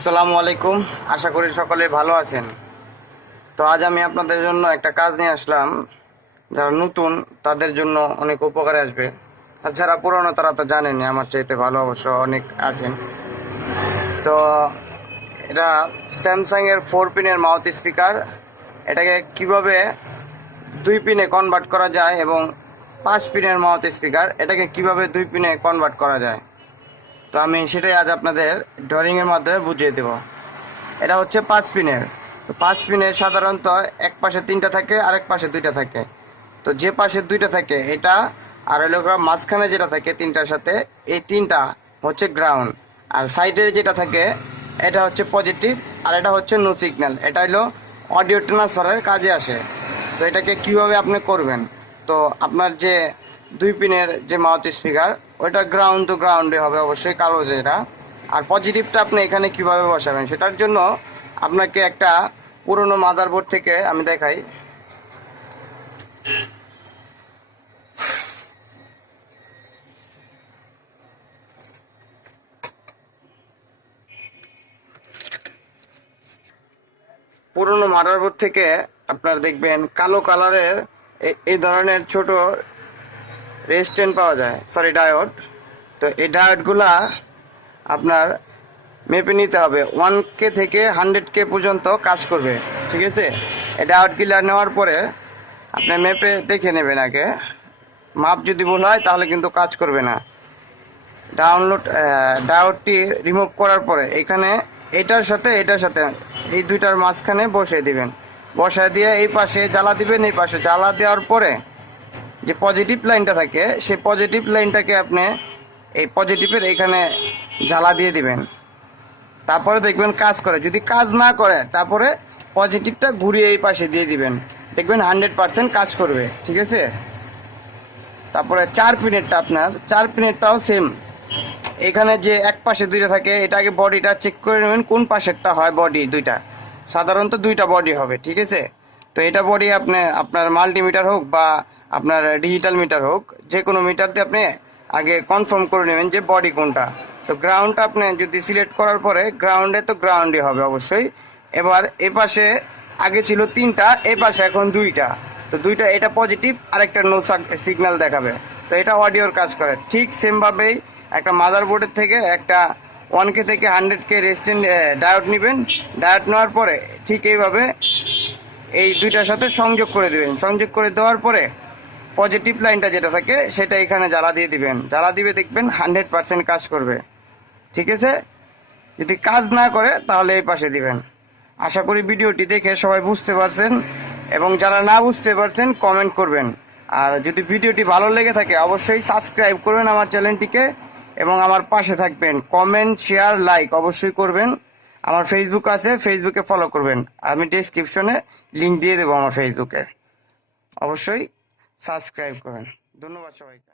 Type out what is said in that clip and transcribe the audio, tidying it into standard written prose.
আসসালামু আলাইকুম। আশা করি সকলে ভালো আছেন। তো আজ আমি আপনাদের জন্য একটা কাজ নিয়ে আসলাম, যারা নতুন তাদের জন্য অনেক উপকারে আসবে। আর যারা পুরনো তারা তো জানেনই, আমার চাইতে ভালো অবশ্য অনেক আছেন। তো এটা স্যামসাংয়ের 4 পিনের মাউথ স্পিকার। এটাকে কিভাবে 2 পিনে কনভার্ট করা যায় এবং 5 পিনের মাউথ স্পিকার এটাকে কিভাবে 2 পিনে কনভার্ট করা যায়, তো আমি সেটাই আজ আপনাদের ড্রয়িংয়ের মাধ্যমে বুঝিয়ে দেব। এটা হচ্ছে 5 পিনের। তো 5 পিনের সাধারণত এক পাশে 3টা থাকে, আরেক পাশে 2টা থাকে। তো যে পাশে 2টা থাকে এটা, আর হলো মাঝখানে যেটা থাকে 3টার সাথে, এই 3টা হচ্ছে গ্রাউন্ড। আর সাইডের যেটা থাকে এটা হচ্ছে পজিটিভ, আর এটা হচ্ছে নো সিগন্যাল। এটা হলো অডিও ট্রান্সফারের কাজে আসে। তো এটাকে কিভাবে আপনি করবেন, তো আপনার যে 2 পিনের যে মাউথ স্পিকার ওইটা গ্রাউন্ড টু গ্রাউন্ডে হবে অবশ্যই, কালো যেটা। আর পজিটিভটা আপনি এখানে কিভাবে বসাবেন সেটার জন্য আপনাকে একটা পুরনো মাদারবোর্ড থেকে আমি দেখাই। পুরনো মাদারবোর্ড থেকে আপনার দেখবেন কালো কালারের এই ধরনের ছোট রেজিস্ট্যান্ট পাওয়া যায়, সরি ডায়োড। তো এই ডায়োডগুলা আপনার মেপে নিতে হবে, 1K থেকে 100K পর্যন্ত কাজ করবে, ঠিক আছে। এই ডায়োডগুলা নেওয়ার পরে আপনি মেপে দেখে নেবেন আগে। মাপ যদি ভুল হয় তাহলে কিন্তু কাজ করবে না। ডায়োডটি রিমুভ করার পরে এখানে এটার সাথে এই দুইটার মাঝখানে বসিয়ে দিবেন। বসায় দিয়ে এই পাশে জ্বালা দিবেন। এই পাশে জ্বালা দেওয়ার পরে যে পজিটিভ লাইনটা থাকে সেই পজিটিভ লাইনটাকে আপনি এই পজিটিভের এখানে জ্বালা দিয়ে দিবেন। তারপরে দেখবেন কাজ করে। যদি কাজ না করে তারপরে পজিটিভটা ঘুরিয়ে এই পাশে দিয়ে দিবেন, দেখবেন 100% কাজ করবে, ঠিক আছে। তারপরে 4 পিনেরটা, আপনার 4 পিনেরটাও সেম। এখানে যে এক পাশে 2টা থাকে, এটা আগে বডিটা চেক করে নেবেন কোন পাশেরটা হয় বডি। 2টা সাধারণত 2টা বডি হবে, ঠিক আছে। তো এটা বডি আপনি আপনার মাল্টিমিটার হোক বা আপনার ডিজিটাল মিটার হোক, যে কোনো মিটার দিয়ে আপনি আগে কনফার্ম করে নেবেন যে বডি কোনটা। তো গ্রাউন্ডটা আপনি যদি সিলেক্ট করার পরে গ্রাউন্ডে তো গ্রাউন্ডই হবে অবশ্যই। এবার এ পাশে আগে ছিল 3টা, এ পাশে এখন 2টা। তো 2টা, এটা পজিটিভ আর একটা নো সিগন্যাল দেখাবে। তো এটা অডিওর কাজ করে। ঠিক সেমভাবেই একটা মাদারবোর্ডের থেকে একটা 1K থেকে 100K রেজিস্ট্যান্ট ডায়োড নেবেন। ডায়োড নেওয়ার পরে ঠিক এইভাবে এই 2টার সাথে সংযোগ করে দেবেন। সংযোগ করে দেওয়ার পরে পজিটিভ লাইনটা যেটা থাকে সেটা এখানে জ্বালা দিয়ে দিবেন। জ্বালা দিবে দেখবেন 100% কাজ করবে, ঠিক আছে। যদি কাজ না করে তাহলে এই পাশে দিবেন। আশা করি ভিডিওটি দেখে সবাই বুঝতে পারছেন, এবং যারা না বুঝতে পারছেন কমেন্ট করবেন। আর যদি ভিডিওটি ভালো লেগে থাকে অবশ্যই সাবস্ক্রাইব করবেন আমার চ্যানেলটিকে, এবং আমার পাশে থাকবেন। কমেন্ট, শেয়ার, লাইক অবশ্যই করবেন। আমার ফেসবুক আছে, ফেসবুকে ফলো করবেন। আমি ডেসক্রিপশনে লিঙ্ক দিয়ে দেবো আমার ফেসবুকে। অবশ্যই সাবস্ক্রাইব করবেন। ধন্যবাদ সবাইকে।